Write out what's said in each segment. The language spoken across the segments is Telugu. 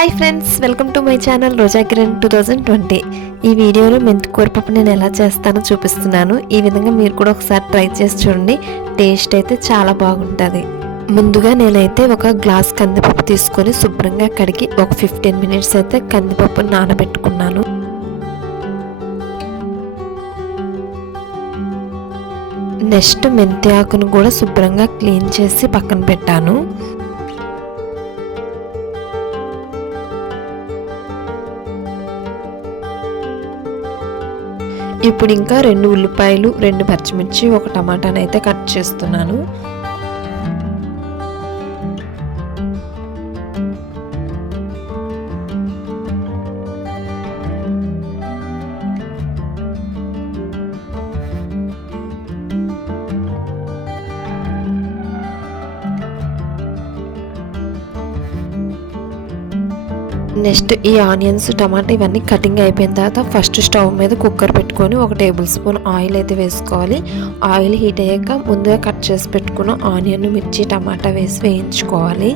Hi friends, welcome to my channel Roja Kiran 2020. ఈ వీడియోలో మెంతికూర పప్పు నేను ఎలా చేస్తానో చూపిస్తున్నాను. ఈ విధంగా మీరు కూడా ఒకసారి ట్రై చేసి చూడండి. టేస్ట్ అయితే చాలా బాగుంటుంది. ముందుగా నేనైతే ఒక గ్లాస్ కందిపప్పు తీసుకొని శుభ్రంగా కడిగి ఒక 15 మినిట్స్ అయితే కందిపప్పును నానబెట్టుకున్నాను. నెక్స్ట్ మెంతి ఆకును కూడా శుభ్రంగా క్లీన్ చేసి పక్కన పెట్టాను. ఇప్పుడు ఇంకా 2 ఉల్లిపాయలు, 2 పచ్చిమిర్చి, 1 టమాటాని అయితే కట్ చేస్తున్నాను. నెక్స్ట్ ఈ ఆనియన్స్, టమాటా ఇవన్నీ కటింగ్ అయిపోయిన తర్వాత ఫస్ట్ స్టవ్ మీద కుక్కర్ పెట్టుకొని 1 టేబుల్ స్పూన్ ఆయిల్ అయితే వేసుకోవాలి. ఆయిల్ హీట్ అయ్యాక ముందుగా కట్ చేసి పెట్టుకున్న ఆనియన్, మిర్చి, టమాటా వేసి వేయించుకోవాలి.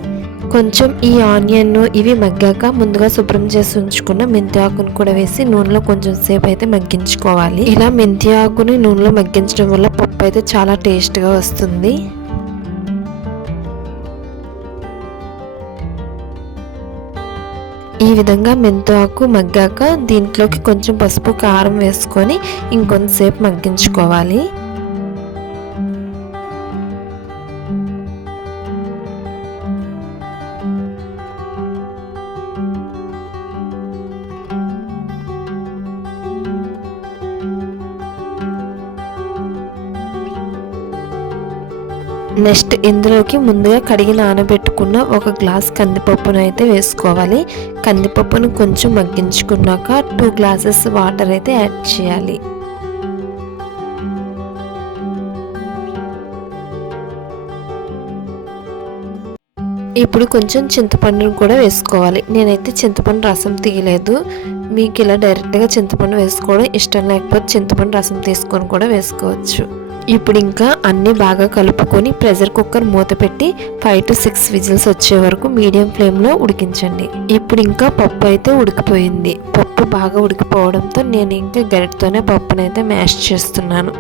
కొంచెం ఈ ఆనియన్ ఇవి మగ్గాక ముందుగా శుభ్రం చేసి ఉంచుకున్న మెంతి ఆకును కూడా వేసి నూనెలో కొంచెం సేపు అయితే మగ్గించుకోవాలి. ఇలా మెంతి ఆకుని నూనెలో మగ్గించడం వల్ల పప్పు అయితే చాలా టేస్ట్గా వస్తుంది. ఈ విధంగా మెంతాకు మగ్గాక దీంట్లోకి కొంచెం పసుపు, కారం వేసుకొని ఇంకొంతసేపు మగ్గించుకోవాలి. నెక్స్ట్ ఇందులోకి ముందుగా కడిగి నానబెట్టుకున్న 1 గ్లాస్ కందిపప్పును అయితే వేసుకోవాలి. కందిపప్పును కొంచెం మగ్గించుకున్నాక 2 గ్లాసెస్ వాటర్ అయితే యాడ్ చేయాలి. ఇప్పుడు కొంచెం చింతపండును కూడా వేసుకోవాలి. నేనైతే చింతపండు రసం తీయలేదు. మీకు ఇలా డైరెక్ట్గా చింతపండు వేసుకోవడం ఇష్టం లేకపోతే చింతపండు రసం తీసుకొని కూడా వేసుకోవచ్చు. ఇప్పుడు ఇంకా అన్నీ బాగా కలుపుకొని ప్రెషర్ కుక్కర్ మూత పెట్టి 5 to 6 విజిల్స్ వచ్చే వరకు మీడియం ఫ్లేమ్లో ఉడికించండి. ఇప్పుడు ఇంకా పప్పు అయితే ఉడికిపోయింది. పప్పు బాగా ఉడికిపోవడంతో నేను ఇంకా గరిటతోనే పప్పునైతే మ్యాష్ చేస్తున్నాను.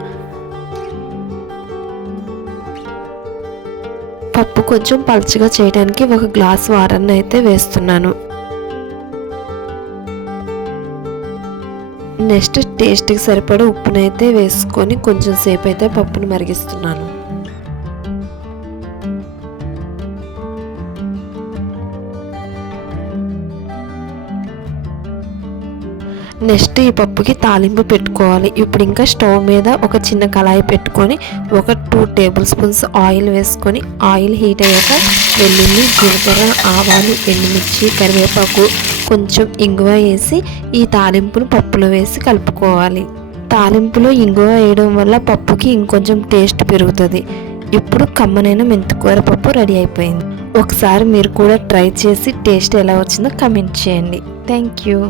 పప్పు కొంచెం పలుచగా చేయడానికి 1 గ్లాస్ వాటర్ని అయితే వేస్తున్నాను. నెక్స్ట్ టేస్ట్కి సరిపడా ఉప్పునైతే వేసుకొని కొంచెం సేపు అయితే పప్పును మరిగిస్తున్నాను. నెక్స్ట్ ఈ పప్పుకి తాలింపు పెట్టుకోవాలి. ఇప్పుడు ఇంకా స్టవ్ మీద ఒక చిన్న కళాయి పెట్టుకొని 2 టేబుల్ స్పూన్స్ ఆయిల్ వేసుకొని ఆయిల్ హీట్ అయ్యాక వెల్లుల్లి, జీలకర్ర, ఆవాలు, ఎండుమిర్చి, కరివేపాకు, కొంచెం ఇంగువ వేసి ఈ తాలింపును పప్పులో వేసి కలుపుకోవాలి. తాలింపులో ఇంగువ వేయడం వల్ల పప్పుకి ఇంకొంచెం టేస్ట్ పెరుగుతుంది. ఇప్పుడు కమ్మనైన మెంతికూర పప్పు రెడీ అయిపోయింది. ఒకసారి మీరు కూడా ట్రై చేసి టేస్ట్ ఎలా వచ్చిందో కమెంట్ చేయండి. Thank you.